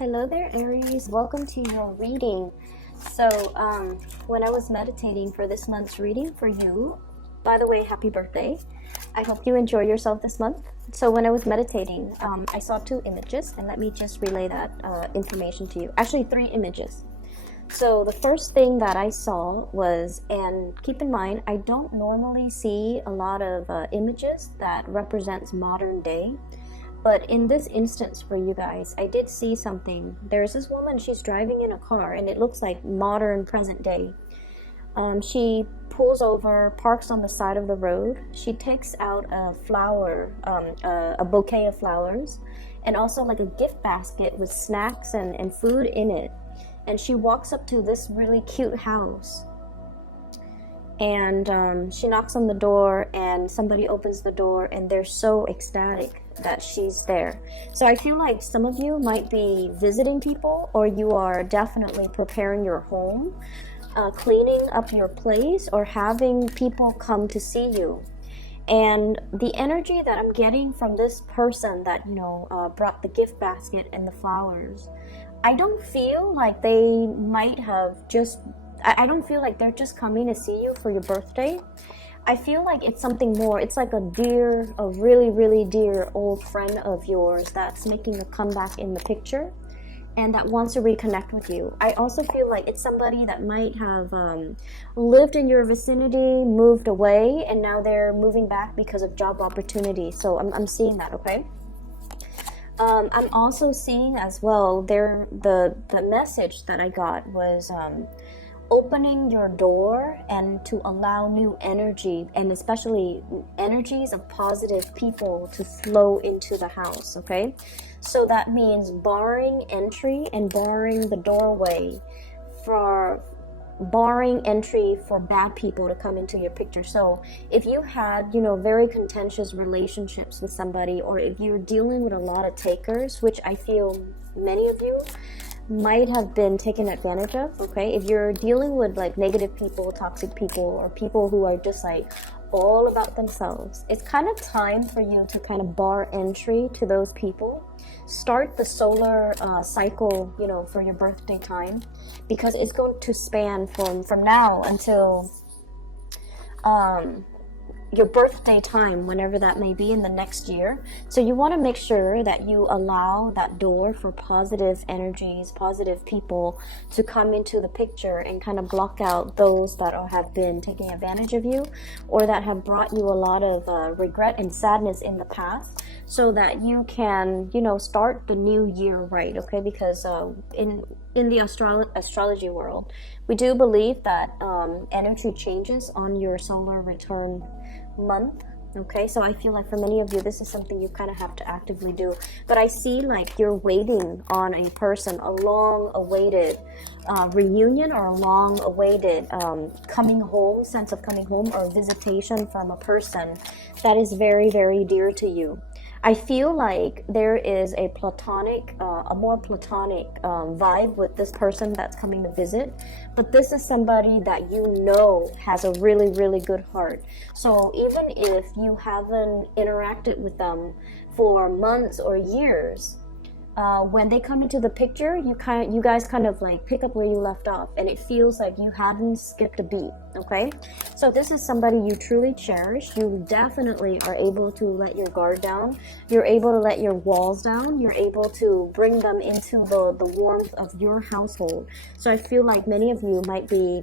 Hello there, Aries. Welcome to your reading. So, when I was meditating for this month's reading for you, by the way, happy birthday. I hope you enjoy yourself this month. So when I was meditating, I saw two images, and let me just relay that information to you. Actually, three images. So the first thing that I saw was, and keep in mind, I don't normally see a lot of images that represents modern day. But in this instance for you guys, I did see something. There's this woman, she's driving in a car, and it looks like modern present day. She pulls over, parks on the side of the road. She takes out a flower, a bouquet of flowers, and also like a gift basket with snacks and food in it. And she walks up to this really cute house. And she knocks on the door, and somebody opens the door, and they're so ecstatic that she's there. So I feel like some of you might be visiting people, or you are definitely preparing your home, cleaning up your place, or having people come to see you. And the energy that I'm getting from this person that, brought the gift basket and the flowers, I don't feel like they might have just... I don't feel like they're just coming to see you for your birthday. I feel like it's something more. It's like a really, really dear old friend of yours that's making a comeback in the picture and that wants to reconnect with you. I also feel like it's somebody that might have lived in your vicinity, moved away, and now they're moving back because of job opportunity. So I'm seeing that, okay? I'm also seeing as well, the message that I got was... opening your door and to allow new energy, and especially energies of positive people to flow into the house, okay? So that means barring entry and barring the doorway for... barring entry for bad people to come into your picture. So if you had, very contentious relationships with somebody, or if you're dealing with a lot of takers, which I feel many of you might have been taken advantage of, okay? If you're dealing with like negative people, toxic people, or people who are just like all about themselves, it's kind of time for you to kind of bar entry to those people. Start the solar cycle, for your birthday time, because it's going to span from now until your birthday time, whenever that may be in the next year. So you want to make sure that you allow that door for positive energies, positive people to come into the picture, and kind of block out those that have been taking advantage of you, or that have brought you a lot of regret and sadness in the past, so that you can, start the new year right, okay? Because in the astrology world, we do believe that energy changes on your solar return month, okay? So I feel like for many of you, this is something you kind of have to actively do. But I see like you're waiting on a person, a long-awaited reunion, or a long-awaited coming home, sense of coming home, or visitation from a person that is very, very dear to you. I feel like there is a more platonic vibe with this person that's coming to visit, but this is somebody that has a really, really good heart. So even if you haven't interacted with them for months or years, when they come into the picture, you guys kind of like pick up where you left off, and it feels like you haven't skipped a beat, okay? So this is somebody you truly cherish. You definitely are able to let your guard down. You're able to let your walls down. You're able to bring them into the warmth of your household. So I feel like many of you might be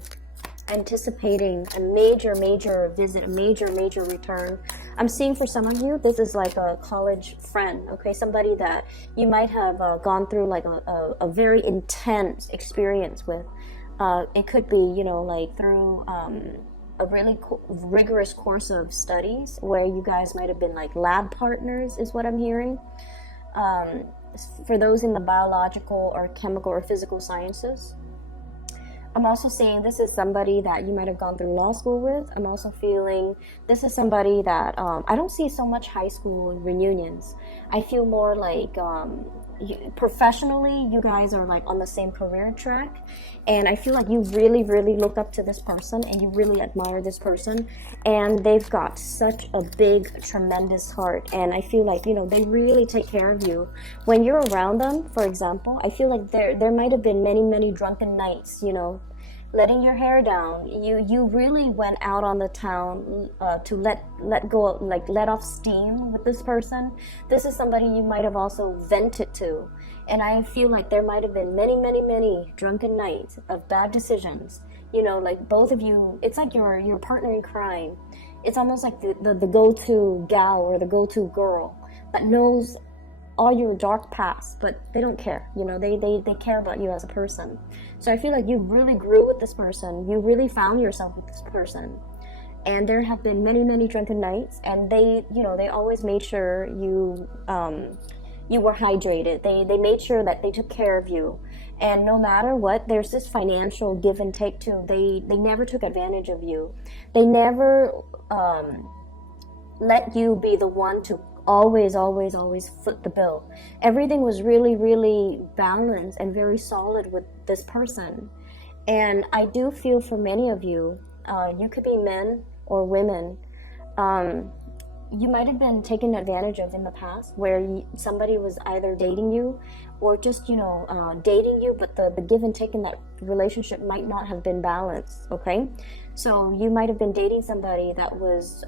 anticipating a major visit, a major return. I'm seeing for some of you, this is like a college friend, okay? Somebody that you might have gone through like a very intense experience with. It could be, like through a really rigorous course of studies where you guys might have been like lab partners, is what I'm hearing. For those in the biological or chemical or physical sciences. I'm also seeing this is somebody that you might have gone through law school with. I'm also feeling this is somebody that I don't see so much high school reunions. I feel more like professionally, you guys are like on the same career track, and I feel like you really, really look up to this person and you really admire this person, and they've got such a big, tremendous heart, and I feel like, you know, they really take care of you. When you're around them, for example, I feel like there might have been many, many drunken nights, you know, letting your hair down. You really went out on the town to let go, like let off steam with this person. This is somebody you might have also vented to, and I feel like there might have been many, many, many drunken nights of bad decisions. You know, like both of you, it's like your partner in crime. It's almost like the go-to gal or the go-to girl that knows all your dark past, but they don't care. You know, they care about you as a person. So I feel like you really grew with this person. You really found yourself with this person. And there have been many, many drunken nights, and they, you know, they always made sure you were hydrated. They made sure that they took care of you. And no matter what, there's this financial give and take too. They never took advantage of you. They never let you be the one to always foot the bill. Everything was really, really balanced and very solid with this person. And I do feel for many of you, you could be men or women, you might have been taken advantage of in the past, where somebody was either dating you or just, you know, dating you, but the give and take in that relationship might not have been balanced. Okay, so you might have been dating somebody that was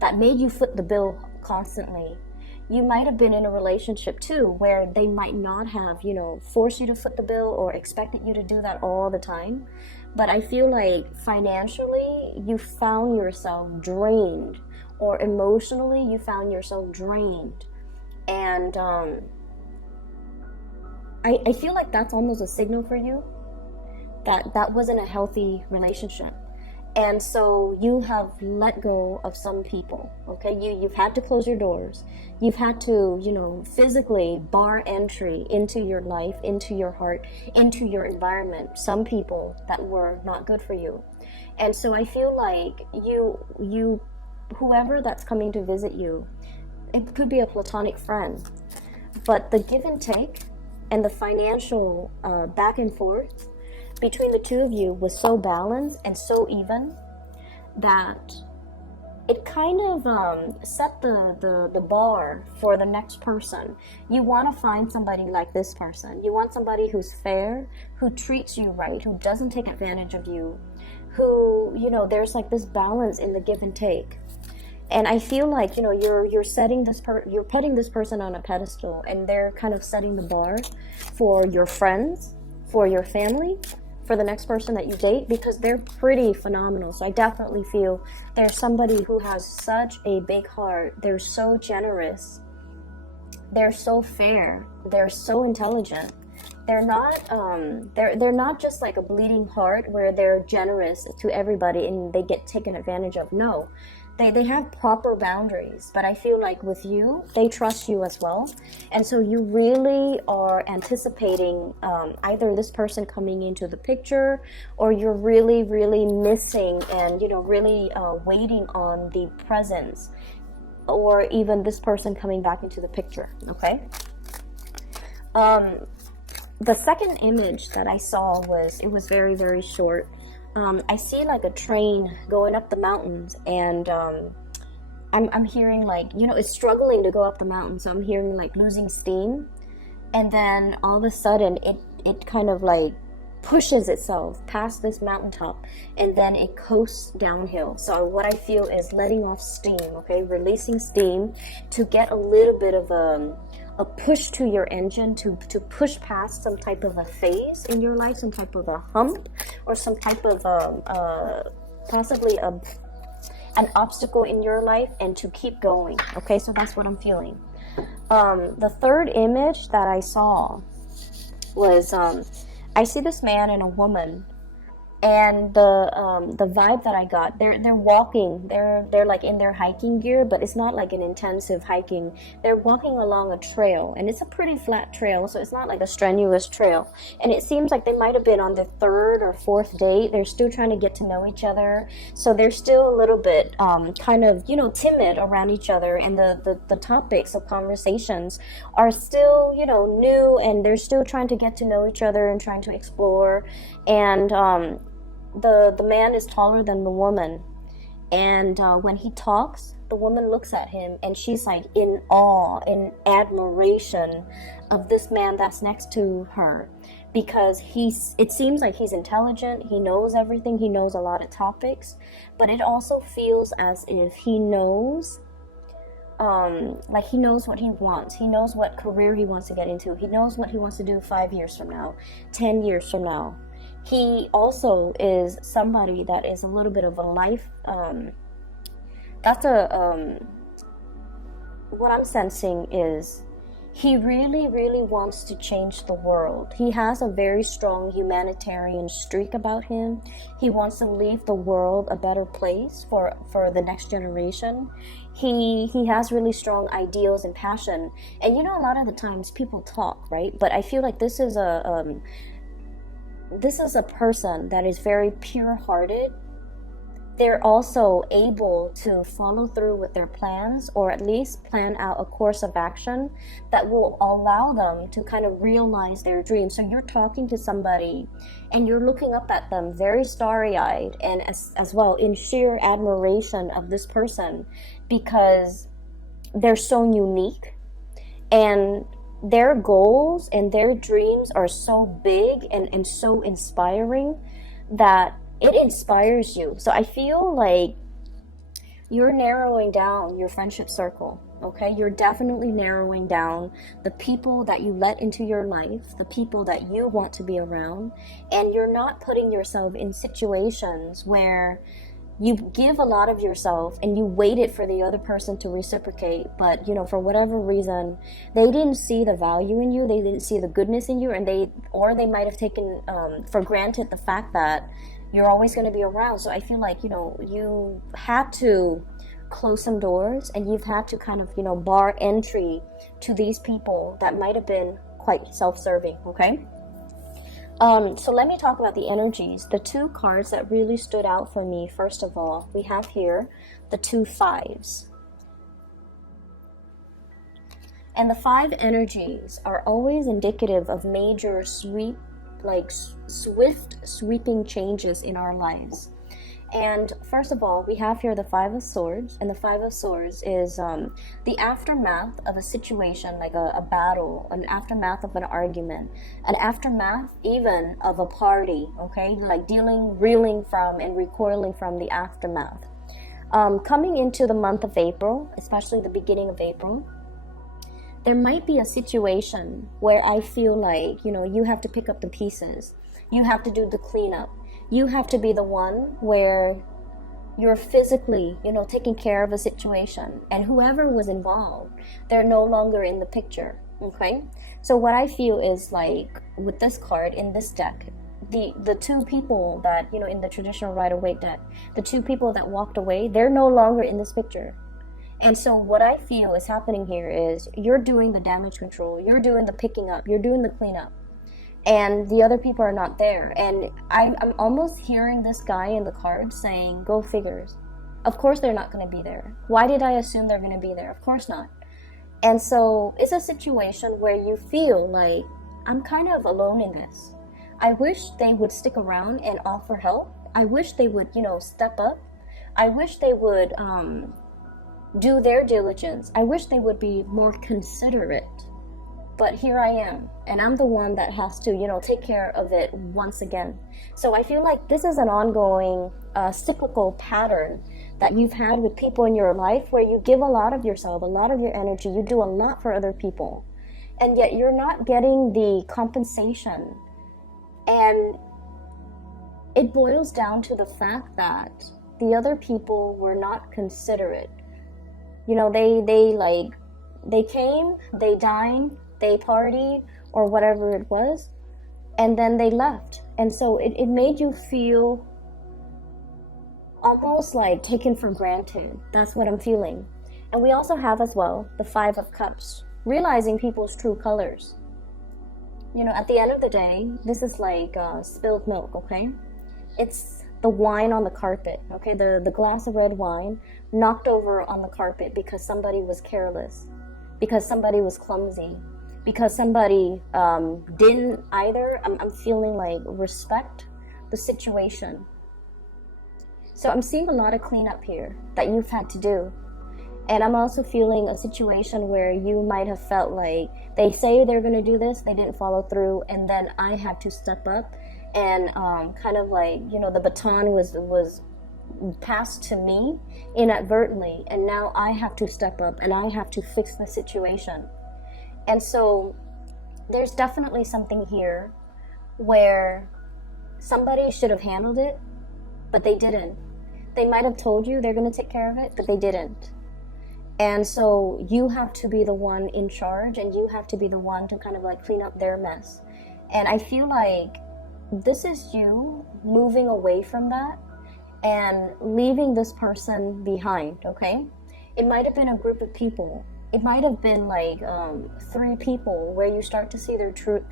that made you foot the bill constantly. You might have been in a relationship too where they might not have, you know, forced you to foot the bill or expected you to do that all the time. But I feel like financially you found yourself drained, or emotionally you found yourself drained. And I feel like that's almost a signal for you that that wasn't a healthy relationship. And so you have let go of some people, okay? You've had to close your doors. You've had to, you know, physically bar entry into your life, into your heart, into your environment. Some people that were not good for you. And so I feel like you, whoever that's coming to visit you, it could be a platonic friend, but the give and take and the financial back and forth between the two of you was so balanced and so even that it kind of set the bar for the next person. You want to find somebody like this person. You want somebody who's fair, who treats you right, who doesn't take advantage of you, who, you know, there's like this balance in the give and take. And I feel like, you know, you're setting this you're putting this person on a pedestal, and they're kind of setting the bar for your friends, for your family, for the next person that you date, because they're pretty phenomenal. So I definitely feel there's somebody who has such a big heart. They're so generous. They're so fair. They're so intelligent. They're not they're not just like a bleeding heart where they're generous to everybody and they get taken advantage of. No. They have proper boundaries, but I feel like with you, they trust you as well. And so you really are anticipating either this person coming into the picture, or you're really, really missing and, you know, really waiting on the presence, or even this person coming back into the picture, okay? The second image that I saw it was very, very short. I see like a train going up the mountains, and I'm hearing like, you know, it's struggling to go up the mountain, so I'm hearing like losing steam, and then all of a sudden it kind of like pushes itself past this mountaintop, and then it coasts downhill. So what I feel is letting off steam, okay, releasing steam to get a little bit of a push to your engine to push past some type of a phase in your life, some type of a hump, or some type of possibly an obstacle in your life, and to keep going. Okay, so that's what I'm feeling. The third image that I saw was I see this man and a woman, And the vibe that I got, they're walking, they're like in their hiking gear, but it's not like an intensive hiking. They're walking along a trail, and it's a pretty flat trail, so it's not like a strenuous trail. And it seems like they might have been on their third or fourth date. They're still trying to get to know each other, so they're still a little bit kind of, you know, timid around each other, and the topics of conversations are still, you know, new, and they're still trying to get to know each other and trying to explore. And the man is taller than the woman, and when he talks, the woman looks at him and she's like in awe, in admiration of this man that's next to her, because it seems like he's intelligent, he knows everything, he knows a lot of topics, but it also feels as if he knows, like he knows what he wants, he knows what career he wants to get into, he knows what he wants to do 5 years from now, 10 years from now. He also is somebody that is a little bit of a life, what I'm sensing is he really, really wants to change the world. He has a very strong humanitarian streak about him. He wants to leave the world a better place for the next generation. He has really strong ideals and passion. And you know, a lot of the times people talk, right? But I feel like this is a person that is very pure-hearted. They're also able to follow through with their plans, or at least plan out a course of action that will allow them to kind of realize their dreams. So you're talking to somebody and you're looking up at them very starry-eyed, and as well in sheer admiration of this person, because they're so unique, and their goals and their dreams are so big and so inspiring that it inspires you. So I feel like you're narrowing down your friendship circle, okay? You're definitely narrowing down the people that you let into your life, the people that you want to be around, and you're not putting yourself in situations where you give a lot of yourself and you waited for the other person to reciprocate, but you know, for whatever reason, they didn't see the value in you, they didn't see the goodness in you, and they might have taken for granted the fact that you're always going to be around. So I feel like, you know, you had to close some doors, and you've had to kind of, you know, bar entry to these people that might have been quite self-serving, okay? So let me talk about the energies. The two cards that really stood out for me, first of all, we have here the 2 5s. And the 5 energies are always indicative of major swift sweeping changes in our lives. And first of all, we have here the 5 of Swords, and the 5 of Swords is the aftermath of a situation, like a battle, an aftermath of an argument, an aftermath even of a party, okay? Like reeling from and recoiling from the aftermath. Coming into the month of April, especially the beginning of April, there might be a situation where I feel like, you know, you have to pick up the pieces. You have to do the cleanup. You have to be the one where you're physically, you know, taking care of a situation, and whoever was involved, they're no longer in the picture, okay? So what I feel is, like, with this card in this deck, the 2 people that, you know, in the traditional Rider-Waite deck, the 2 people that walked away, they're no longer in this picture. And so what I feel is happening here is you're doing the damage control, you're doing the picking up, you're doing the cleanup, and the other people are not there. And I'm almost hearing this guy in the card saying, go figures. Of course they're not going to be there. Why did I assume they're going to be there? Of course not. And so it's a situation where you feel like, I'm kind of alone in this. I wish they would stick around and offer help. I wish they would, you know, step up. I wish they would do their diligence. I wish they would be more considerate. But here I am, and I'm the one that has to, you know, take care of it once again. So I feel like this is an ongoing cyclical pattern that you've had with people in your life, where you give a lot of yourself, a lot of your energy, you do a lot for other people, and yet you're not getting the compensation. And it boils down to the fact that the other people were not considerate. You know, they came, they dined, they partied, or whatever it was, and then they left. And so it made you feel almost like taken for granted. That's what I'm feeling. And we also have as well the Five of Cups, realizing people's true colors. You know, at the end of the day, this is like spilled milk, okay? It's the wine on the carpet, okay? The glass of red wine knocked over on the carpet because somebody was careless, because somebody was clumsy, because somebody didn't either, I'm feeling like, respect the situation. So I'm seeing a lot of cleanup here that you've had to do. And I'm also feeling a situation where you might have felt like they say they're going to do this, they didn't follow through, and then I had to step up and kind of like, you know, the baton was passed to me inadvertently, and now I have to step up and I have to fix the situation. And so there's definitely something here where somebody should have handled it, but they didn't. They might have told you they're going to take care of it, but they didn't. And so you have to be the one in charge, and you have to be the one to kind of like clean up their mess. And I feel like this is you moving away from that and leaving this person behind, okay? It might have been a group of people. It might have been like 3 people where you start to see their true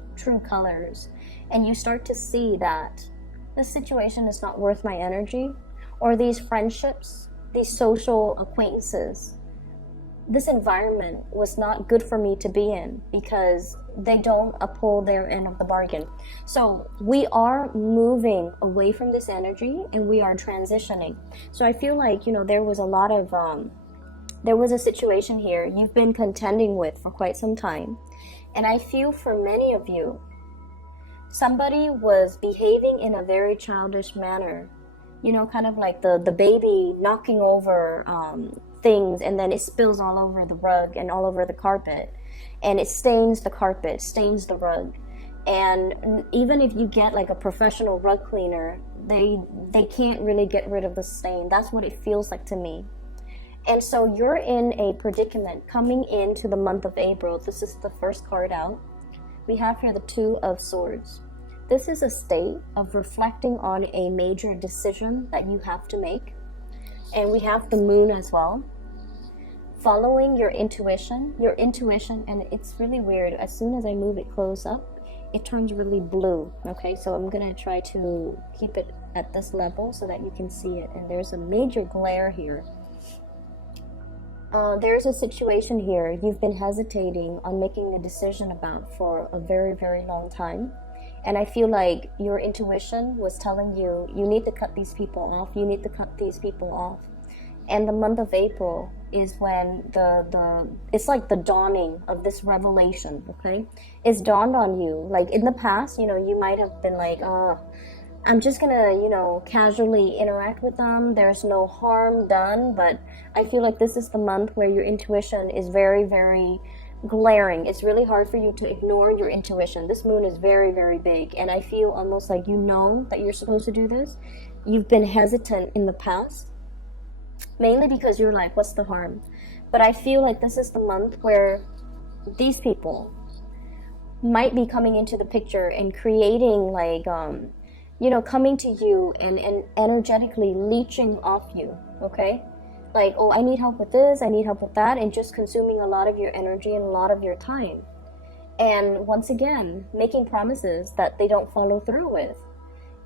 colors, and you start to see that this situation is not worth my energy, or these friendships, these social acquaintances, this environment was not good for me to be in because they don't uphold their end of the bargain. So we are moving away from this energy and we are transitioning. So I feel like, you know, there was a lot of, there was a situation here you've been contending with for quite some time. And I feel for many of you, somebody was behaving in a very childish manner. You know, kind of like the baby knocking over things, and then it spills all over the rug and all over the carpet, and it stains the carpet, stains the rug. And even if you get like a professional rug cleaner, they can't really get rid of the stain. That's what it feels like to me. And so you're in a predicament coming into the month of April. This is the first card out. We have here the Two of Swords. This is a state of reflecting on a major decision that you have to make. And we have the Moon as well. Following your intuition, and it's really weird. As soon as I move it close up, it turns really blue. Okay, so I'm going to try to keep it at this level so that you can see it. And there's a major glare here. There's a situation here you've been hesitating on making a decision about for a very, very long time. And I feel like your intuition was telling you, you need to cut these people off, you need to cut these people off. And the month of April is when it's like the dawning of this revelation, okay? It's dawned on you. Like in the past, you know, you might have been like, I'm just gonna, you know, casually interact with them. There's no harm done. But I feel like this is the month where your intuition is very, very glaring. It's really hard for you to ignore your intuition. This moon is very, very big, and I feel almost like you know that you're supposed to do this. You've been hesitant in the past, mainly because you're like, what's the harm? But I feel like this is the month where these people might be coming into the picture and creating like you know, coming to you and energetically leeching off you, okay? Like, oh, I need help with this, I need help with that, and just consuming a lot of your energy and a lot of your time. And once again, making promises that they don't follow through with.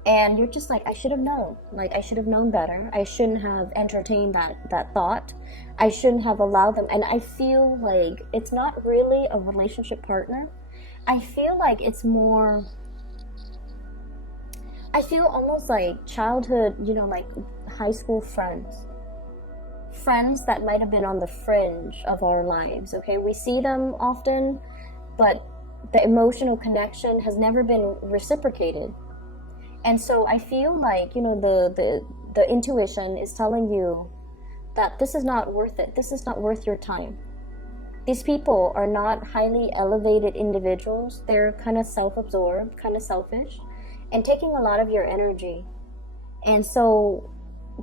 And you're just like, I should have known. Like, I should have known better. I shouldn't have entertained that thought. I shouldn't have allowed them. And I feel like it's not really a relationship partner. I feel like it's more... I feel almost like childhood, you know, like high school friends. Friends that might have been on the fringe of our lives, okay? We see them often, but the emotional connection has never been reciprocated. And so I feel like, you know, the intuition is telling you that this is not worth it. This is not worth your time. These people are not highly elevated individuals. They're kind of self-absorbed, kind of selfish, and taking a lot of your energy. And so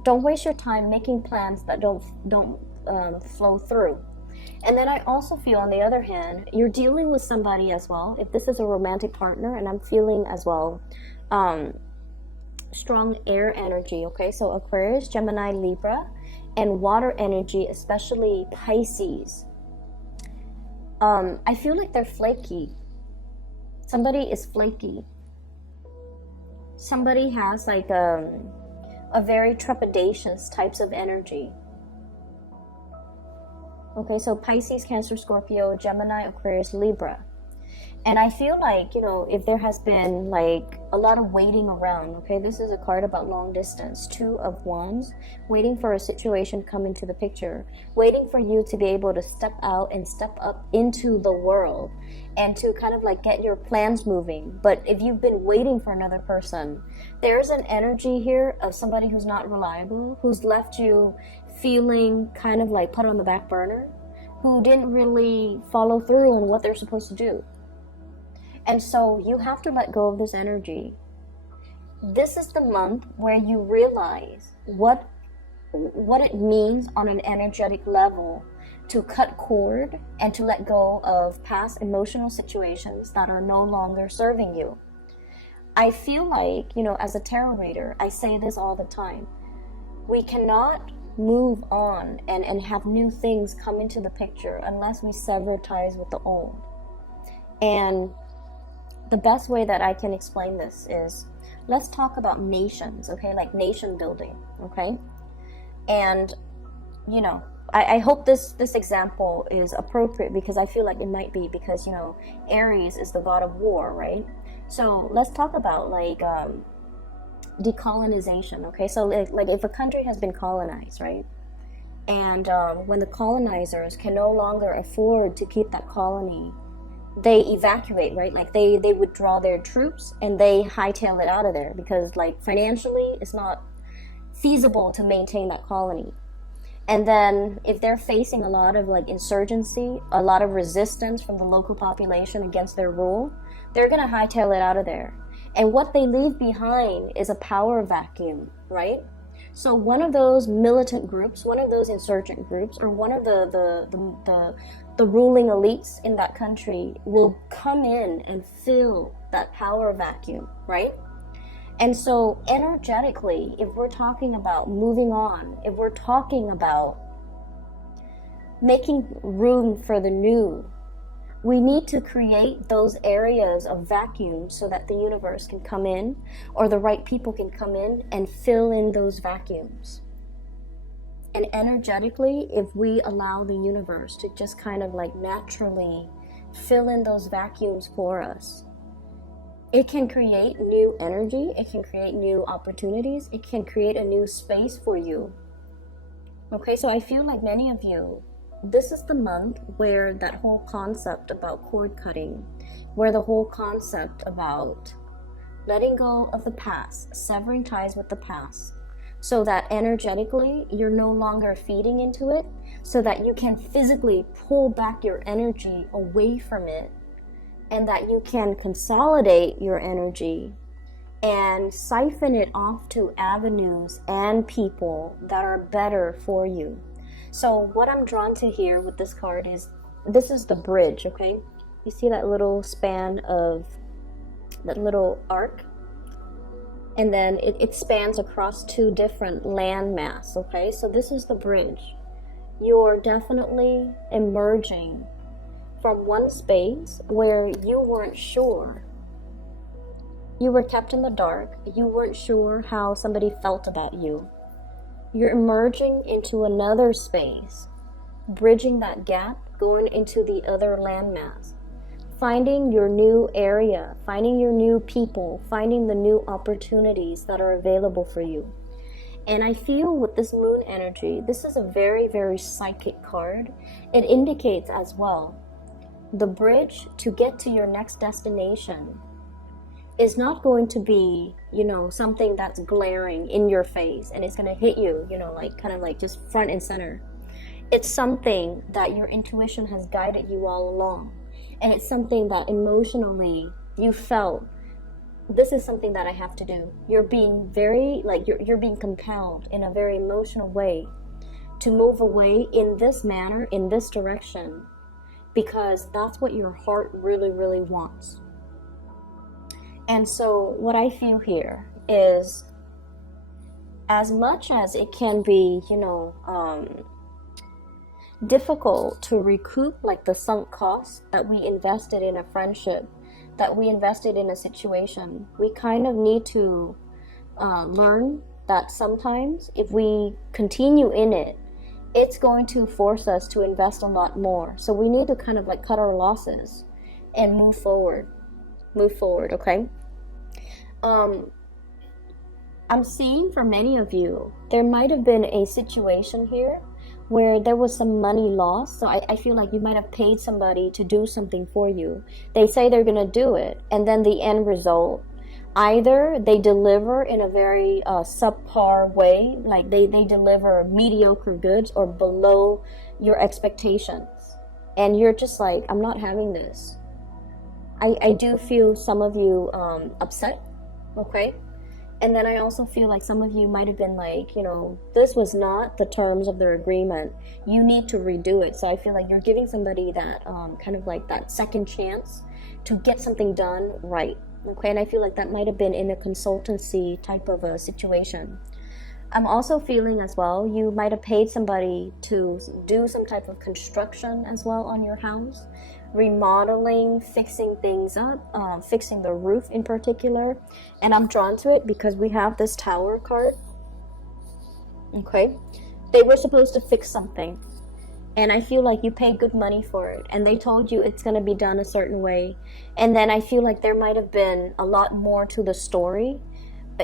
don't waste your time making plans that don't flow through. And then I also feel, on the other hand, you're dealing with somebody as well. If this is a romantic partner, and I'm feeling as well strong air energy, okay? So Aquarius, Gemini, Libra, and water energy, especially Pisces. I feel like they're flaky. Somebody is flaky. Somebody has like a very trepidatious types of energy. Okay, so Pisces, Cancer, Scorpio, Gemini, Aquarius, Libra. And I feel like, you know, if there has been like a lot of waiting around, okay, this is a card about long distance, 2 of Wands, waiting for a situation to come into the picture, waiting for you to be able to step out and step up into the world and to kind of like get your plans moving. But if you've been waiting for another person, there's an energy here of somebody who's not reliable, who's left you feeling kind of like put on the back burner, who didn't really follow through on what they're supposed to do. And so you have to let go of this energy. This is the month where you realize what it means on an energetic level to cut cord and to let go of past emotional situations that are no longer serving you. I feel like, you know, as a tarot reader, I say this all the time. We cannot move on and have new things come into the picture unless we sever ties with the old. And the best way that I can explain this is, let's talk about nations, okay? Like nation building, okay? And, you know, I hope this example is appropriate, because I feel like it might be, because, you know, Aries is the god of war, right? So let's talk about like decolonization, okay? So like if a country has been colonized, right? And when the colonizers can no longer afford to keep that colony, they evacuate, right? Like they withdraw their troops and they hightail it out of there, because like financially it's not feasible to maintain that colony. And then if they're facing a lot of like insurgency, a lot of resistance from the local population against their rule, they're gonna hightail it out of there. And what they leave behind is a power vacuum, right? So one of those militant groups, one of those insurgent groups, or one of the ruling elites in that country will come in and fill that power vacuum, right? And so energetically, if we're talking about moving on, if we're talking about making room for the new, we need to create those areas of vacuum so that the universe can come in, or the right people can come in and fill in those vacuums. And energetically, if we allow the universe to just kind of like naturally fill in those vacuums for us, it can create new energy, it can create new opportunities, it can create a new space for you. Okay, so I feel like many of you, this is the month where that whole concept about cord cutting, where the whole concept about letting go of the past, severing ties with the past, so that energetically you're no longer feeding into it, so that you can physically pull back your energy away from it, and that you can consolidate your energy and siphon it off to avenues and people that are better for you. So what I'm drawn to here with this card is, this is the bridge, okay? You see that little span of, that little arc? And then it spans across 2 different land mass, okay? So this is the bridge. You're definitely emerging from one space where you weren't sure. You were kept in the dark. You weren't sure how somebody felt about you. You're emerging into another space, bridging that gap, going into the other landmass, finding your new area, finding your new people, finding the new opportunities that are available for you. And I feel with this moon energy, this is a very, very psychic card. It indicates as well, the bridge to get to your next destination is not going to be, you know, something that's glaring in your face and it's going to hit you, you know, like kind of like just front and center. It's something that your intuition has guided you all along. And it's something that emotionally you felt, this is something that I have to do. You're being very, like, you're being compelled in a very emotional way to move away in this manner, in this direction, because that's what your heart really, really wants. And so what I feel here is, as much as it can be, difficult to recoup like the sunk costs that we invested in a friendship, that we invested in a situation, we kind of need to learn that sometimes if we continue in it, it's going to force us to invest a lot more. So we need to kind of like cut our losses and move forward, okay? I'm seeing for many of you, there might have been a situation here where there was some money lost. So I feel like you might have paid somebody to do something for you. They say they're going to do it, and then the end result, either they deliver in a very subpar way, like they deliver mediocre goods or below your expectations. And you're just like, I'm not having this. I do feel some of you upset, okay? And then I also feel like some of you might have been like, this was not the terms of their agreement. You need to redo it. So I feel like you're giving somebody that kind of like that second chance to get something done right. Okay, and I feel like that might have been in a consultancy type of a situation. I'm also feeling as well, you might have paid somebody to do some type of construction as well on your house. Remodeling, fixing things up, fixing the roof in particular. And I'm drawn to it because we have this Tower card. Okay, they were supposed to fix something, and I feel like you paid good money for it, and they told you it's going to be done a certain way. And then I feel like there might have been a lot more to the story.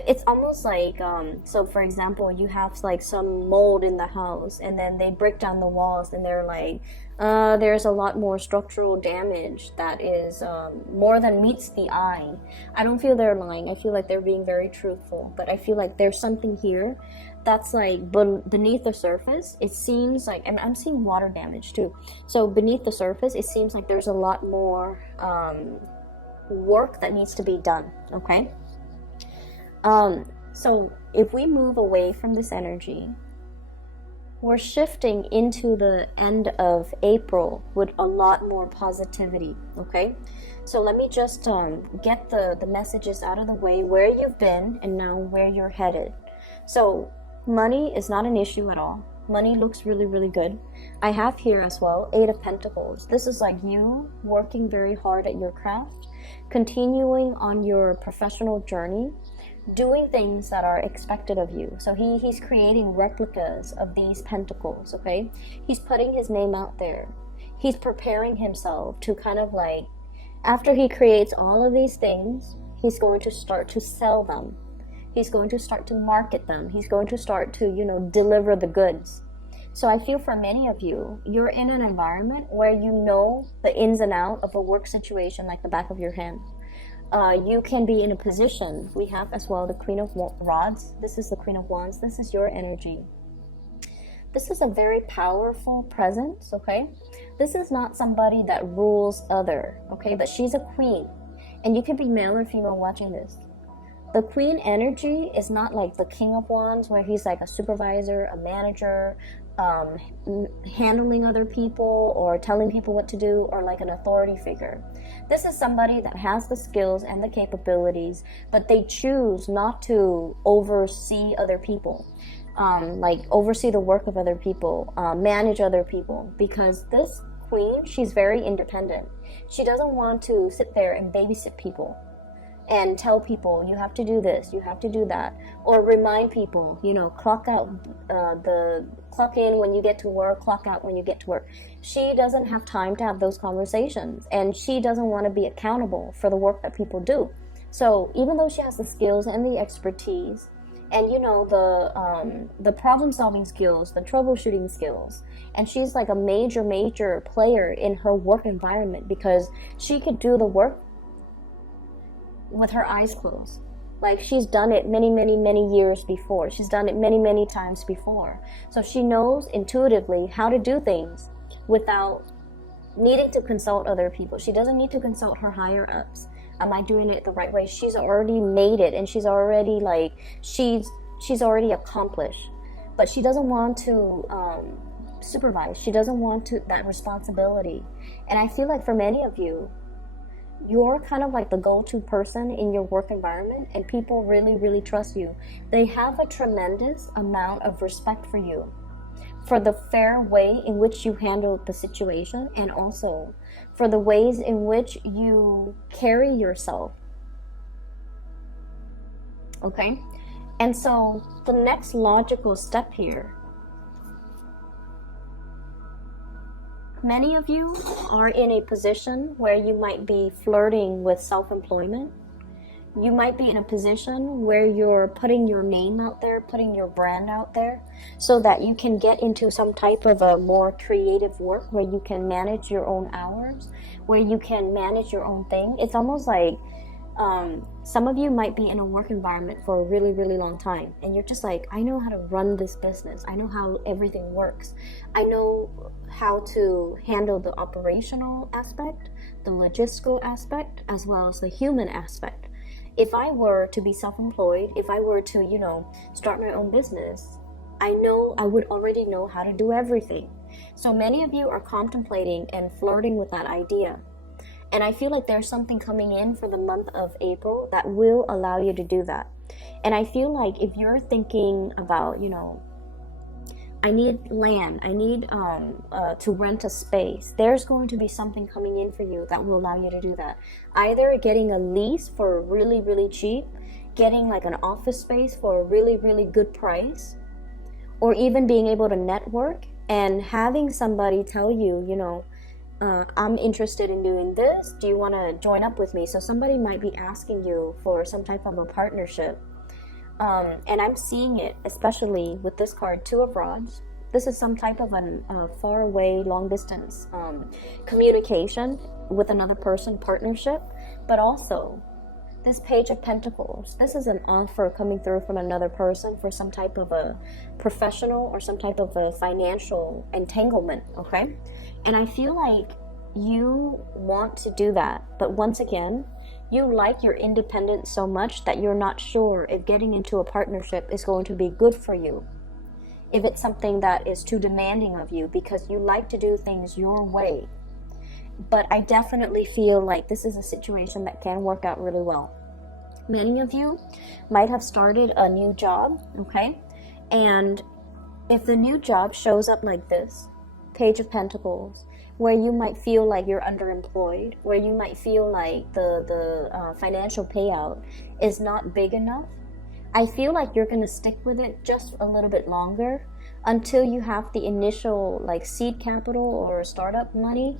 It's almost like, so for example, you have like some mold in the house, and then they break down the walls, and they're like, there's a lot more structural damage that is more than meets the eye. I don't feel they're lying. I feel like they're being very truthful, but I feel like there's something here that's like beneath the surface. It seems like, and I'm seeing water damage too. So beneath the surface, it seems like there's a lot more work that needs to be done, okay? So if we move away from this energy, we're shifting into the end of April with a lot more positivity, okay? So let me just get the messages out of the way, where you've been and now where you're headed. So money is not an issue at all. Money looks really, really good. I have here as well, 8 of Pentacles. This is like you working very hard at your craft, continuing on your professional journey, doing things that are expected of you. So he's creating replicas of these pentacles, okay? He's putting his name out there. He's preparing himself to kind of like, after he creates all of these things, he's going to start to sell them. He's going to start to market them. He's going to start to, deliver the goods. So I feel for many of you, you're in an environment where you know the ins and outs of a work situation like the back of your hand. You can be in a position, we have as well the Queen of Rods. This is the Queen of Wands. This is your energy. This is a very powerful presence, okay? This is not somebody that rules other, okay? But she's a queen. And you can be male or female watching this. The queen energy is not like the King of Wands, where he's like a supervisor, a manager, handling other people or telling people what to do, or like an authority figure. This is somebody that has the skills and the capabilities, but they choose not to oversee other people, like oversee the work of other people, manage other people, because this queen, she's very independent. She doesn't want to sit there and babysit people and tell people, you have to do this, you have to do that, or remind people, clock out, clock in when you get to work, clock out when you get to work. She doesn't have time to have those conversations, and she doesn't want to be accountable for the work that people do. So even though she has the skills and the expertise, and the problem solving skills, the troubleshooting skills, and she's like a major player in her work environment, because she could do the work with her eyes closed. Like, she's done it many years before. She's done it many times before. So she knows intuitively how to do things without needing to consult other people. She doesn't need to consult her higher ups. Am I doing it the right way? She's already made it, and she's already accomplished. but she doesn't want to supervise. She doesn't want that responsibility. And I feel like for many of you, you're kind of like the go-to person in your work environment, and people really, really trust you. They have a tremendous amount of respect for you, for the fair way in which you handled the situation, and also for the ways in which you carry yourself. Okay? And so the next logical step here, many of you are in a position where you might be flirting with self-employment. You might be in a position where you're putting your name out there, putting your brand out there, so that you can get into some type of a more creative work where you can manage your own hours, where you can manage your own thing. It's almost like some of you might be in a work environment for a really, really long time, and you're just like, I know how to run this business. I know how everything works. I know how to handle the operational aspect, the logistical aspect, as well as the human aspect. If I were to be self-employed, if I were to, start my own business, I know I would already know how to do everything. So many of you are contemplating and flirting with that idea. And I feel like there's something coming in for the month of April that will allow you to do that. And I feel like if you're thinking about, I need land, I need to rent a space, there's going to be something coming in for you that will allow you to do that. Either getting a lease for really, really cheap, getting like an office space for a really, really good price, or even being able to network and having somebody tell you, I'm interested in doing this. Do you want to join up with me? So somebody might be asking you for some type of a partnership. And I'm seeing it, especially with this card, Two of Rods. This is some type of a far away, long distance communication with another person, partnership. But also, this Page of Pentacles, this is an offer coming through from another person for some type of a professional or some type of a financial entanglement, okay? And I feel like you want to do that, but once again, you like your independence so much that you're not sure if getting into a partnership is going to be good for you. If it's something that is too demanding of you, because you like to do things your way. But I definitely feel like this is a situation that can work out really well. Many of you might have started a new job, okay? And if the new job shows up like this, Page of Pentacles, where you might feel like you're underemployed, where you might feel like the financial payout is not big enough, I feel like you're going to stick with it just a little bit longer until you have the initial like seed capital or startup money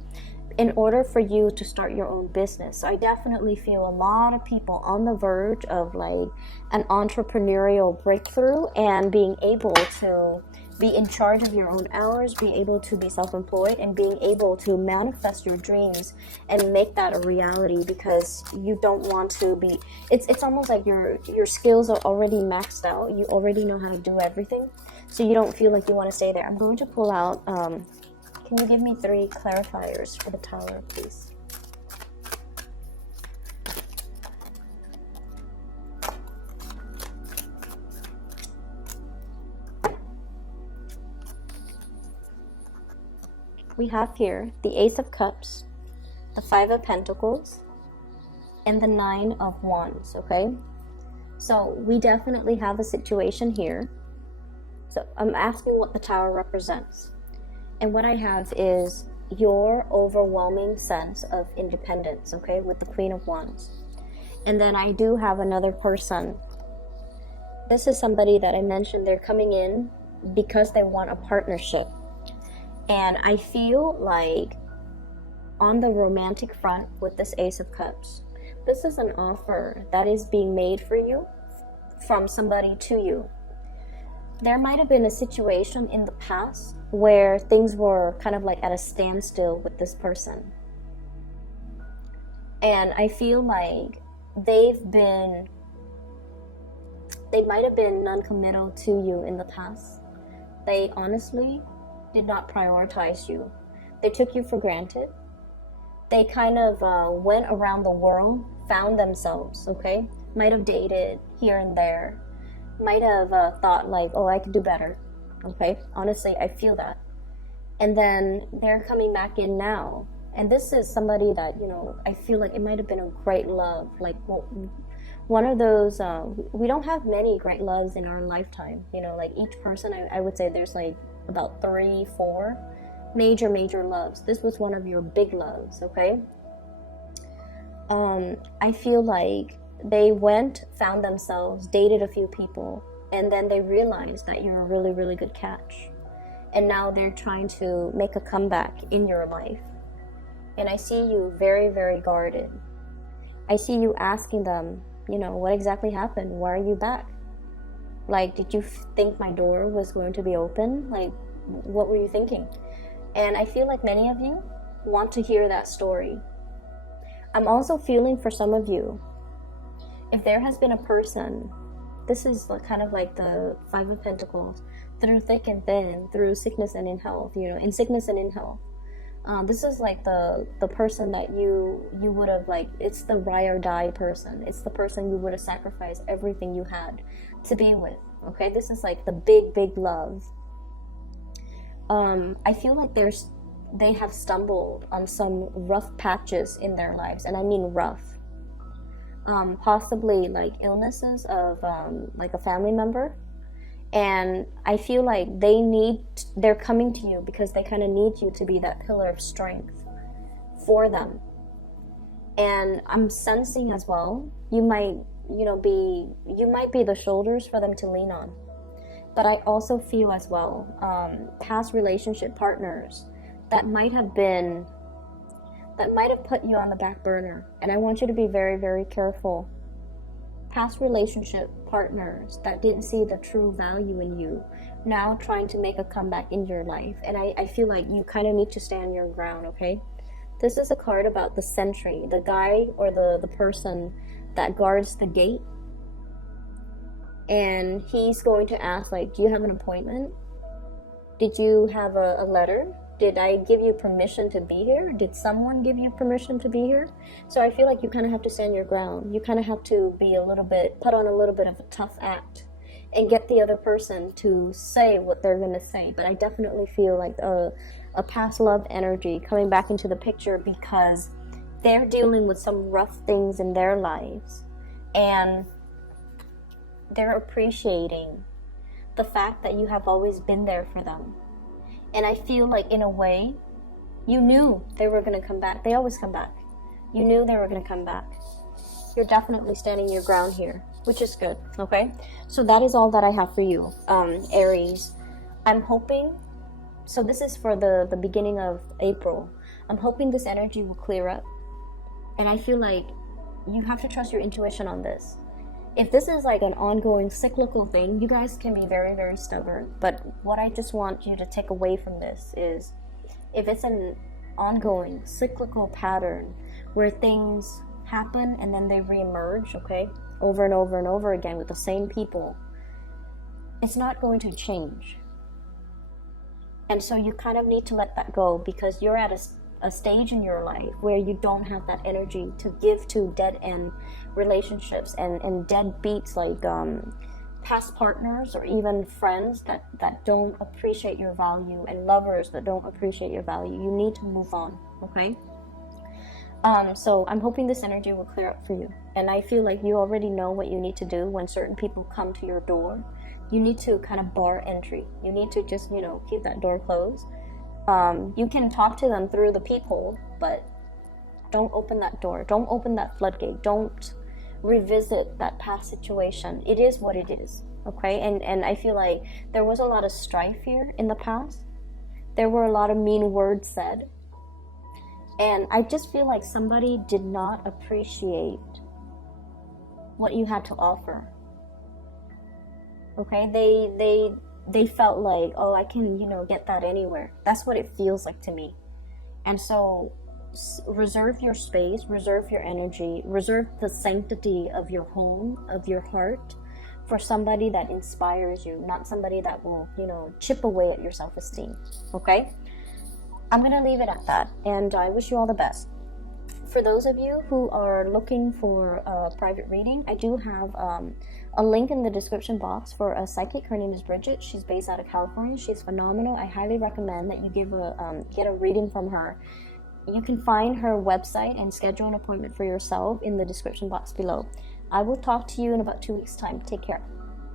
in order for you to start your own business. So I definitely feel a lot of people on the verge of like an entrepreneurial breakthrough and being able to be in charge of your own hours, be able to be self-employed, and being able to manifest your dreams and make that a reality, because you don't want to be, it's almost like your skills are already maxed out. You already know how to do everything, so you don't feel like you want to stay there. I'm going to pull out, can you give me 3 clarifiers for the Tower, please? We have here the Ace of Cups, the 5 of Pentacles, and the 9 of Wands, okay? So we definitely have a situation here. So I'm asking what the Tower represents. And what I have is your overwhelming sense of independence, okay, with the Queen of Wands. And then I do have another person. This is somebody that I mentioned, they're coming in because they want a partnership. And I feel like on the romantic front with this Ace of Cups, this is an offer that is being made for you from somebody to you. There might have been a situation in the past where things were kind of like at a standstill with this person. And I feel like they might have been non-committal to you in the past. They honestly did not prioritize you. They took you for granted. They kind of went around the world, found themselves, okay? Might have dated here and there. Might have thought like, oh, I could do better. Okay, honestly, I feel that. And then they're coming back in now, and this is somebody that, you know, I feel like it might have been a great love, like one of those, we don't have many great loves in our lifetime, you know, like each person, I would say there's like about 3-4 major loves. This was one of your big loves. Okay, I feel like they found themselves, dated a few people, and then they realized that you're a really good catch, and now they're trying to make a comeback in your life. And I see you very guarded. I see you asking them, you know, what exactly happened? Why are you back? Like, did you think my door was going to be open? Like, what were you thinking? And I feel like many of you want to hear that story. I'm also feeling for some of you, if there has been a person, this is kind of like the Five of Pentacles, through thick and thin, through sickness and in health, you know, in sickness and in health. This is like the person that you would have, like, it's the ride or die person. It's the person you would have sacrificed everything you had to be with. Okay, this is like the big love. I feel like they have stumbled on some rough patches in their lives, and I mean rough. Possibly like illnesses of like a family member. And I feel like they're coming to you because they kind of need you to be that pillar of strength for them. And I'm sensing as well, you might be the shoulders for them to lean on. But I also feel as well, past relationship partners that might have put you on the back burner. And I want you to be very careful. Past relationship partners that didn't see the true value in you, now trying to make a comeback in your life. And I feel like you kind of need to stand your ground. Okay, this is a card about the sentry, the guy or the person that guards the gate. And he's going to ask, like, do you have an appointment? Did you have a letter? Did I give you permission to be here? Did someone give you permission to be here? So I feel like you kind of have to stand your ground. You kind of have to put on a little bit of a tough act and get the other person to say what they're going to say. But I definitely feel like a past love energy coming back into the picture because they're dealing with some rough things in their lives. And they're appreciating the fact that you have always been there for them. And I feel like, in a way, you knew they were going to come back. They always come back. You knew they were going to come back. You're definitely standing your ground here, which is good, okay? So that is all that I have for you, Aries. I'm hoping, so this is for the beginning of April. I'm hoping this energy will clear up. And I feel like you have to trust your intuition on this. If this is like an ongoing cyclical thing, you guys can be very stubborn. But what I just want you to take away from this is, if it's an ongoing cyclical pattern where things happen and then they reemerge, okay, over and over again with the same people, it's not going to change. And so you kind of need to let that go, because you're at a stage in your life where you don't have that energy to give to dead end relationships and dead beats, like past partners or even friends that don't appreciate your value, and lovers that don't appreciate your value. You need to move on, okay? So I'm hoping this energy will clear up for you. And I feel like you already know what you need to do when certain people come to your door. You need to kind of bar entry. You need to just, keep that door closed. You can talk to them through the peephole, but don't open that door. Don't open that floodgate. Don't revisit that past situation. It is what it is, okay? And I feel like there was a lot of strife here in the past. There were a lot of mean words said. And I just feel like somebody did not appreciate what you had to offer. Okay? They felt like, oh, I can, get that anywhere. That's what it feels like to me. And so reserve your space, reserve your energy, reserve the sanctity of your home, of your heart, for somebody that inspires you, not somebody that will, chip away at your self-esteem. Okay? I'm going to leave it at that, and I wish you all the best. for those of you who are looking for a private reading, I do have a link in the description box for a psychic. Her name is Bridget. She's based out of California. She's phenomenal. I highly recommend that you get a reading from her. You can find her website and schedule an appointment for yourself in the description box below. I will talk to you in about 2 weeks' time. Take care.